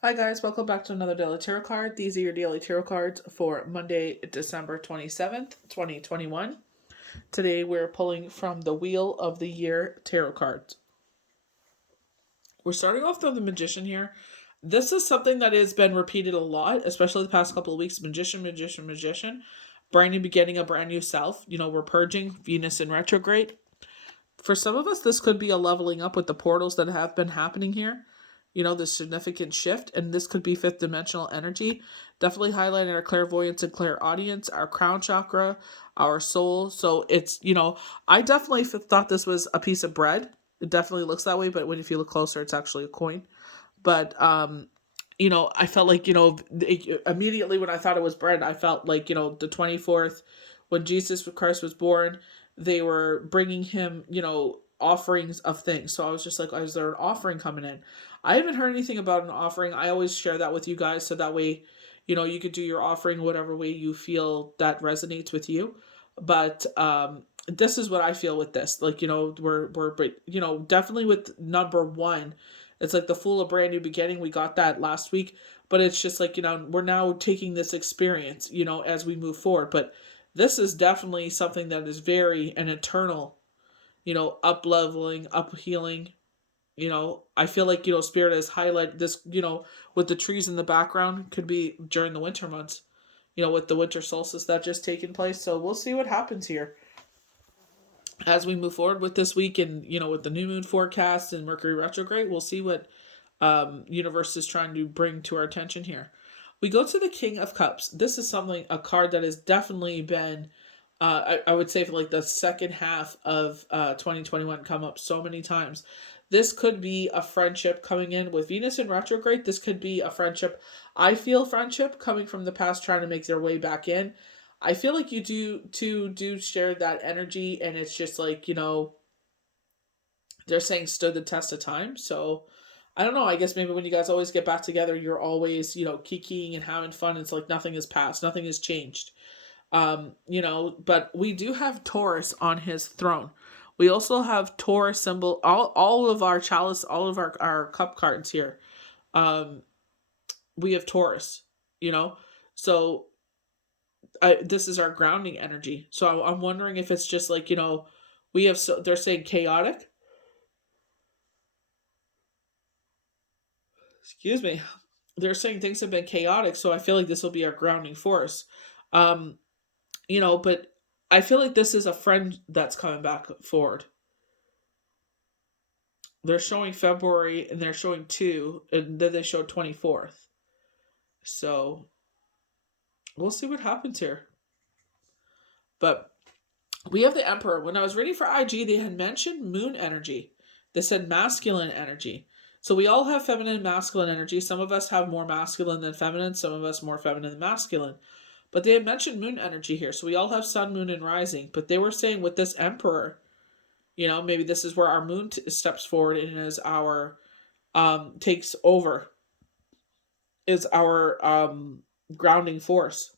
Hi guys, welcome back to another daily tarot card. These are your daily tarot cards for Monday, December 27th, 2021. Today we're pulling from the Wheel of the Year tarot cards. We're starting off with the Magician here. This is something that has been repeated a lot, especially the past couple of weeks. Magician, magician, magician. Brand new beginning, a brand new self. We're purging Venus in retrograde. For some of us, this could be a leveling up with the portals that have been happening here. The significant shift, and this could be fifth dimensional energy. Definitely highlighting our clairvoyance and clairaudience, our crown chakra, our soul. So I definitely thought this was a piece of bread. It definitely looks that way, but if you look closer, it's actually a coin. But I felt like immediately when I thought it was bread, I felt like the 24th, when Jesus Christ was born, they were bringing him offerings of things. So I was just like, is there an offering coming in? I haven't heard anything about an offering. I always share that with you guys so that way you could do your offering whatever way you feel that resonates with you. But this is what I feel with this. Like, we're definitely with number one. It's like the Fool, a brand new beginning. We got that last week, but it's just like, we're now taking this experience, as we move forward. But this is definitely something that is very an eternal, up leveling, up healing. I feel like, Spirit has highlighted this, with the trees in the background, could be during the winter months, with the winter solstice that just taken place. So we'll see what happens here as we move forward with this week, and with the new moon forecast and Mercury retrograde. We'll see what universe is trying to bring to our attention here. We go to the King of Cups. This is a card that has definitely been, I would say, for like the second half of 2021, come up so many times. This could be a friendship coming in with Venus in retrograde. This could be a friendship. I feel friendship coming from the past trying to make their way back in. I feel like you do share that energy, and it's just like, they're saying stood the test of time. So I don't know. I guess maybe when you guys always get back together, you're always, kikiing and having fun. It's like nothing has passed, nothing has changed. But we do have Taurus on his throne. We also have Taurus symbol, all of our chalice, all of our cup cards here. Um, we have Taurus, you know? So this is our grounding energy. So I'm wondering if it's just like, we have, they're saying chaotic. Excuse me. They're saying things have been chaotic. So I feel like this will be our grounding force. Um, but I feel like this is a friend that's coming back forward. They're showing February and they're showing 2, and then they show 24th. So we'll see what happens here. But we have the Emperor. When I was reading for IG, they had mentioned moon energy. They said masculine energy. So we all have feminine and masculine energy. Some of us have more masculine than feminine, some of us more feminine than masculine. But they had mentioned moon energy here. So we all have sun, moon, and rising. But they were saying with this Emperor, maybe this is where our moon steps forward and is our takes over, is our grounding force,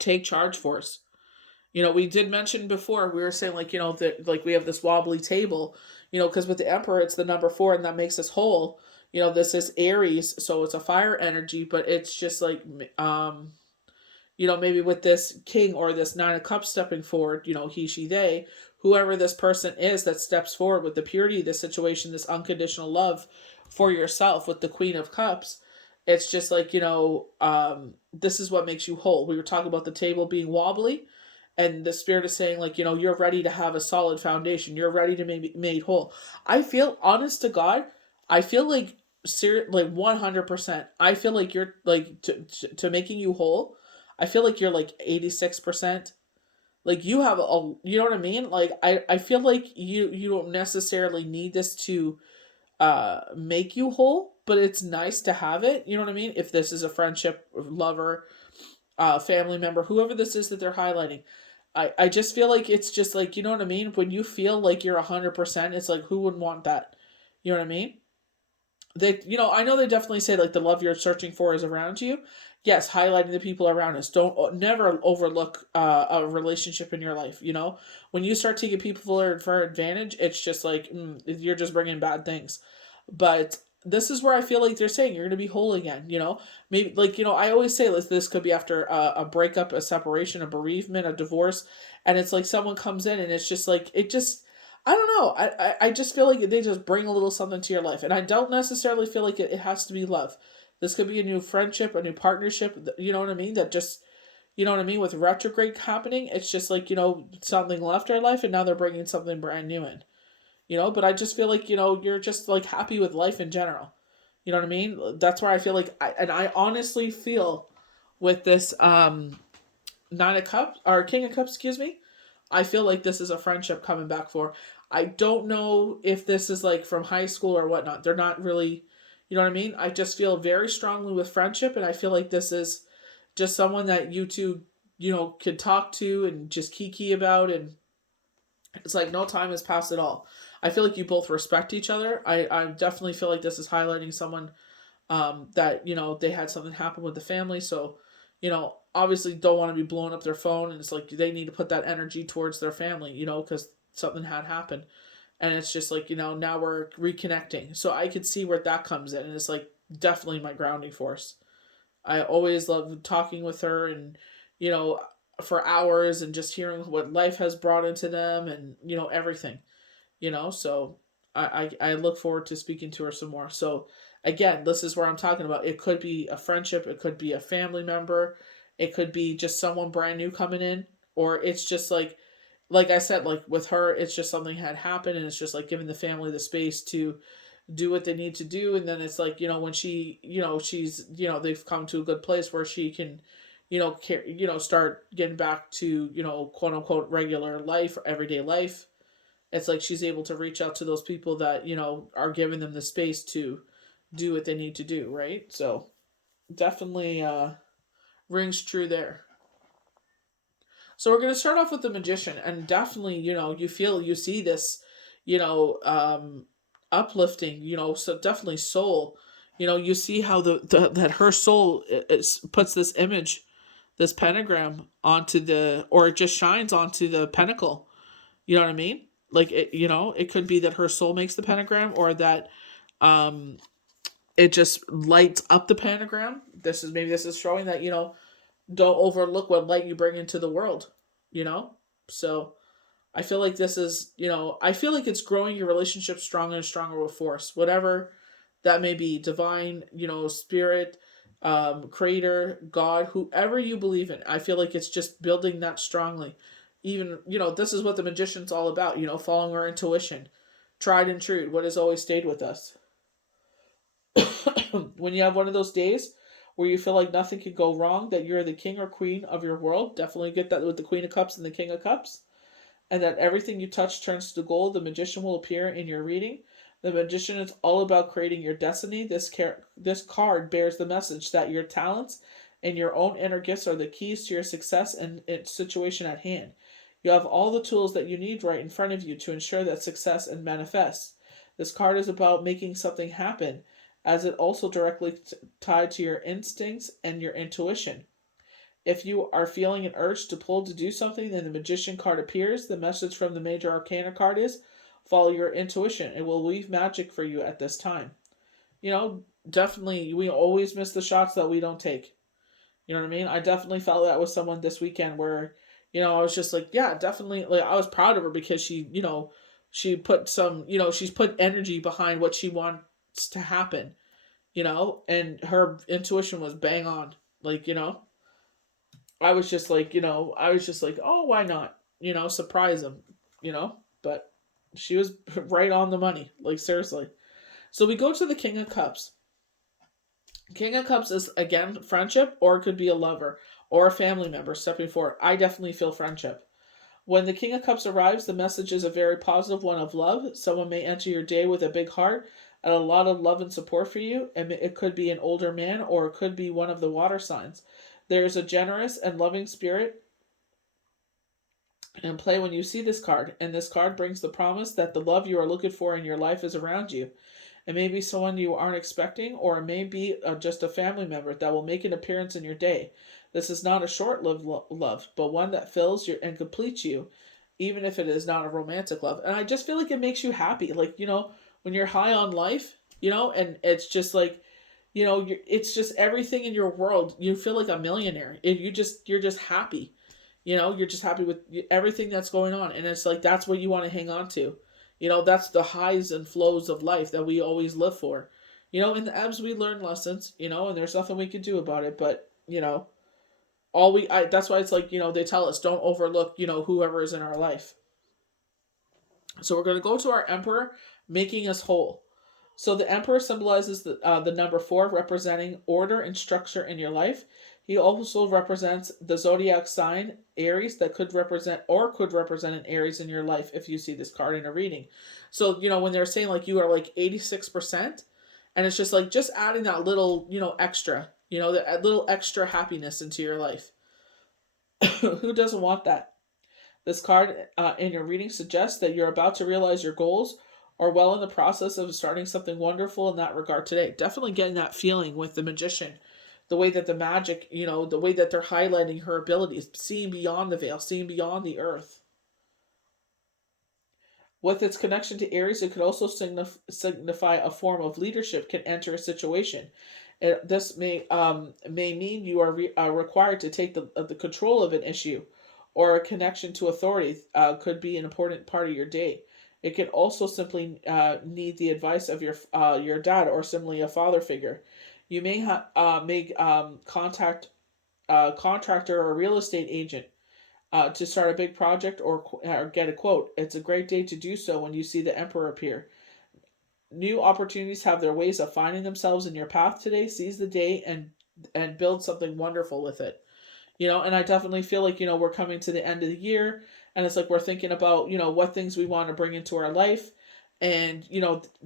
take charge force. We did mention before, we were saying like, that like we have this wobbly table, because with the Emperor it's the number 4 and that makes us whole. This is Aries, so it's a fire energy, but it's just like maybe with this king or this 9 of cups stepping forward, he, she, they, whoever this person is that steps forward with the purity of the situation, this unconditional love for yourself with the Queen of Cups. It's just like, this is what makes you whole. We were talking about the table being wobbly, and the Spirit is saying like, you're ready to have a solid foundation, you're ready to be made whole. I feel, honest to God, I feel like like 100%, I feel like you're like to making you whole. I feel like you're like 86%. Like you have you know what I mean? Like I feel like you don't necessarily need this to make you whole, but it's nice to have it. You know what I mean? If this is a friendship, lover, family member, whoever this is that they're highlighting. I just feel like it's just like, you know what I mean? When you feel like you're 100%, it's like, who wouldn't want that? You know what I mean? They, I know they definitely say like the love you're searching for is around you. Yes, highlighting the people around us. Don't never overlook a relationship in your life. When you start taking people for advantage, it's just like you're just bringing bad things. But this is where I feel like they're saying you're going to be whole again. Maybe like, I always say this could be after a breakup, a separation, a bereavement, a divorce. And it's like someone comes in and it's just like, I don't know. I just feel like they just bring a little something to your life. And I don't necessarily feel like it has to be love. This could be a new friendship, a new partnership. You know what I mean? That just, you know what I mean? With retrograde happening, it's just like, something left our life and now they're bringing something brand new in. But I just feel like, you're just like happy with life in general. You know what I mean? That's where I feel like, I honestly feel with this Nine of Cups, or King of Cups, excuse me, I feel like this is a friendship coming back for. I don't know if this is like from high school or whatnot. They're not really, you know what I mean? I just feel very strongly with friendship, and I feel like this is just someone that you two, could talk to and just kiki about, and it's like no time has passed at all. I feel like you both respect each other. I definitely feel like this is highlighting someone that, they had something happen with the family. So, obviously don't want to be blowing up their phone. And it's like they need to put that energy towards their family, because something had happened. And it's just like, now we're reconnecting. So I could see where that comes in. And it's like definitely my grounding force. I always love talking with her and, you know, for hours and just hearing what life has brought into them and, everything, so I look forward to speaking to her some more. So again, this is where I'm talking about. It could be a friendship, it could be a family member, it could be just someone brand new coming in, or it's just like I said, like with her, it's just something had happened and it's just like giving the family the space to do what they need to do. And then it's like, when she, she's, they've come to a good place where she can, start getting back to, quote unquote regular life, everyday life. It's like she's able to reach out to those people that, are giving them the space to do what they need to do, right? So definitely rings true there. So we're going to start off with the magician, and definitely, you see this, you know, um, uplifting, so definitely soul. You see how that her soul puts this image, this pentagram onto or it just shines onto the pentacle. You know what I mean? Like it could be that her soul makes the pentagram, or that um, it just lights up the pentagram. This is showing that don't overlook what light you bring into the world. You know, so I feel like this is I feel like it's growing your relationship stronger and stronger with force, whatever that may be, divine, spirit, creator, God, whoever you believe in. I feel like it's just building that strongly. Even this is what the magician's all about. Following our intuition, tried and true, what has always stayed with us. When you have one of those days where you feel like nothing could go wrong, that you're the king or queen of your world, definitely get that with the Queen of Cups and the King of Cups, and that everything you touch turns to gold, the magician will appear in your reading. The magician is all about creating your destiny. This card bears the message that your talents and your own inner gifts are the keys to your success and its situation at hand. You have all the tools that you need right in front of you to ensure that success and manifest. This card is about making something happen, as it also directly tied to your instincts and your intuition. If you are feeling an urge to pull to do something, then the Magician card appears. The message from the Major Arcana card is follow your intuition. It will weave magic for you at this time. Definitely, we always miss the shots that we don't take. You know what I mean? I definitely felt that with someone this weekend where, I was just like, yeah, definitely. Like, I was proud of her because she put she's put energy behind what she wants to happen, and her intuition was bang on. Like, I was just like, oh, why not? Surprise him, but she was right on the money. Like, seriously. So we go to the King of Cups. King of Cups is, again, friendship, or it could be a lover or a family member stepping forward. I definitely feel friendship. When the King of Cups arrives, the message is a very positive one of love. Someone may enter your day with a big heart and a lot of love and support for you. And it could be an older man, or it could be one of the water signs. There is a generous and loving spirit in play when you see this card, and this card brings the promise that the love you are looking for in your life is around you. It may be someone you aren't expecting, or it may be just a family member that will make an appearance in your day. This is not a short-lived love, but one that fills you and completes you, even if it is not a romantic love. And I just feel like it makes you happy. Like, when you're high on life, and it's just like, it's just everything in your world. You feel like a millionaire. You're just happy. You're just happy with everything that's going on, and it's like that's what you want to hang on to. That's the highs and flows of life that we always live for. In the ebbs we learn lessons. And there's nothing we can do about it. But that's why it's like they tell us don't overlook whoever is in our life. So we're going to go to our emperor, making us whole. So the emperor symbolizes the number 4, representing order and structure in your life. He also represents the zodiac sign Aries, that could represent an Aries in your life if you see this card in a reading. So when they're saying like you are like 86%, and it's just like just adding that little extra, that little extra happiness into your life. Who doesn't want that? This card in your reading suggests that you're about to realize your goals, or well in the process of starting something wonderful in that regard today. Definitely getting that feeling with the magician. The way that the magic, the way that they're highlighting her abilities, seeing beyond the veil, seeing beyond the earth. With its connection to Aries, it could also signify a form of leadership can enter a situation. This may mean you are required to take the control of an issue, or a connection to authority could be an important part of your day. It can also simply need the advice of your dad, or simply a father figure. You may contact a contractor or a real estate agent to start a big project, or get a quote. It's a great day to do so when you see the Emperor appear. New opportunities have their ways of finding themselves in your path today. Seize the day and build something wonderful with it. And I definitely feel like we're coming to the end of the year, and it's like we're thinking about what things we want to bring into our life. And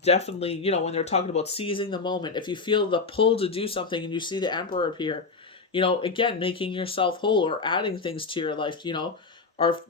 definitely when they're talking about seizing the moment, if you feel the pull to do something and you see the Emperor appear, again, making yourself whole, or adding things to your life, or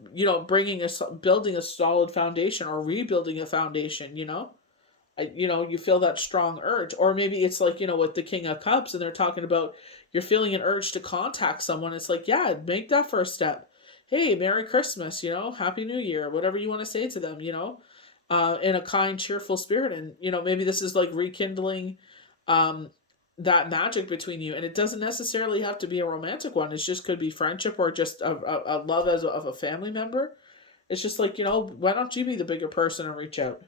building a solid foundation, or rebuilding a foundation. You feel that strong urge. Or maybe it's like with the King of Cups, and they're talking about you're feeling an urge to contact someone. It's like, yeah, make that first step. Hey, Merry Christmas, Happy New Year, whatever you want to say to them, in a kind, cheerful spirit. And maybe this is like rekindling that magic between you. And it doesn't necessarily have to be a romantic one. It just could be friendship, or just a love of a family member. It's just like, why don't you be the bigger person and reach out?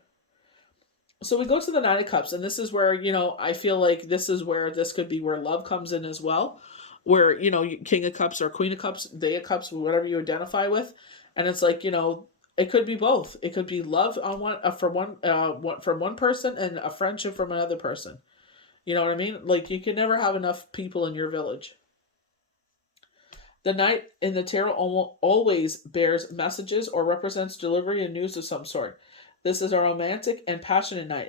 So we go to the Nine of Cups, and this is where I feel like this could be where love comes in as well, where King of Cups or Queen of Cups, Day of Cups, whatever you identify with, and it's like it could be both. It could be love on from one person, and a friendship from another person. You know what I mean? Like, you can never have enough people in your village. The knight in the tarot always bears messages, or represents delivery and news of some sort. This is a romantic and passionate knight,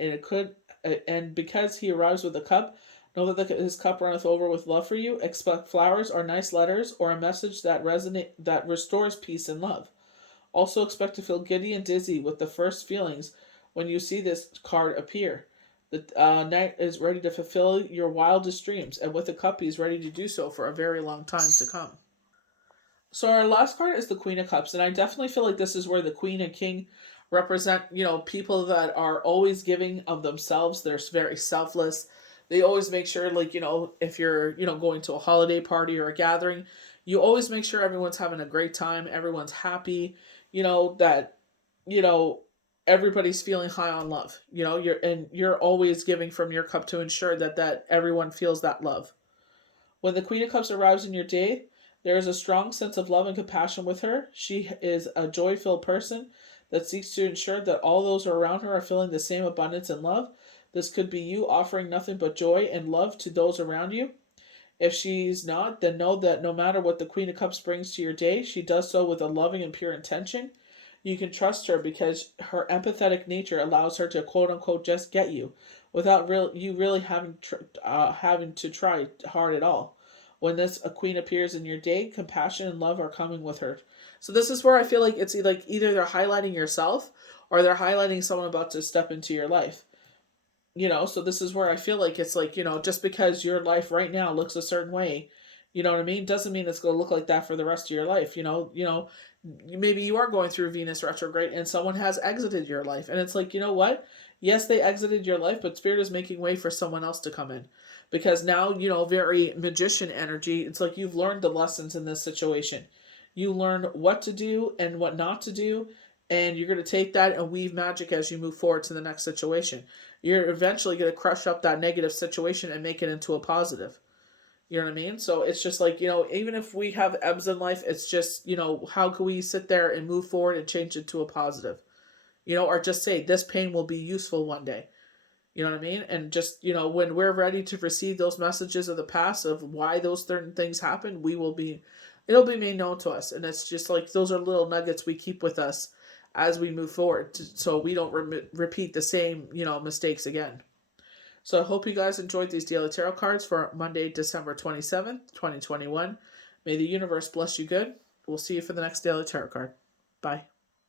and because he arrives with a cup, know that his cup runneth over with love for you. Expect flowers, or nice letters, or a message that restores peace and love. Also expect to feel giddy and dizzy with the first feelings when you see this card appear. The knight is ready to fulfill your wildest dreams, and with a cup, he's ready to do so for a very long time to come. So our last card is the Queen of Cups, and I definitely feel like this is where the Queen and King represent, people that are always giving of themselves. They're very selfless. They always make sure, like, if you're, going to a holiday party or a gathering, you always make sure everyone's having a great time, everyone's happy, that, you know, everybody's feeling high on love. You're always giving from your cup to ensure that everyone feels that love. When the Queen of Cups arrives in your day, there is a strong sense of love and compassion with her. She is a joy filled person that seeks to ensure that all those around her are feeling the same abundance and love. This could be you offering nothing but joy and love to those around you. If she's not, then know that no matter what the Queen of Cups brings to your day, she does so with a loving and pure intention. You can trust her because her empathetic nature allows her to quote unquote just get you without you really having to try hard at all. When this a queen appears in your day, compassion and love are coming with her. So this is where I feel like it's like either they're highlighting yourself, or they're highlighting someone about to step into your life. So this is where I feel like it's like, just because your life right now looks a certain way, you know what I mean, doesn't mean it's going to look like that for the rest of your life. maybe you are going through Venus retrograde and someone has exited your life. And it's like, you know what? Yes, they exited your life, but Spirit is making way for someone else to come in. Because now, very magician energy, it's like you've learned the lessons in this situation. You learn what to do and what not to do, and you're going to take that and weave magic as you move forward to the next situation. You're eventually going to crush up that negative situation and make it into a positive. You know what I mean? So it's just like, even if we have ebbs in life, it's just, how can we sit there and move forward and change it to a positive? Or just say this pain will be useful one day. You know what I mean? And just, when we're ready to receive those messages of the past of why those certain things happen, it'll be made known to us. And it's just like, those are little nuggets we keep with us as we move forward so we don't repeat the same, mistakes again. So I hope you guys enjoyed these daily tarot cards for Monday, December 27th, 2021. May the universe bless you good. We'll see you for the next daily tarot card. Bye.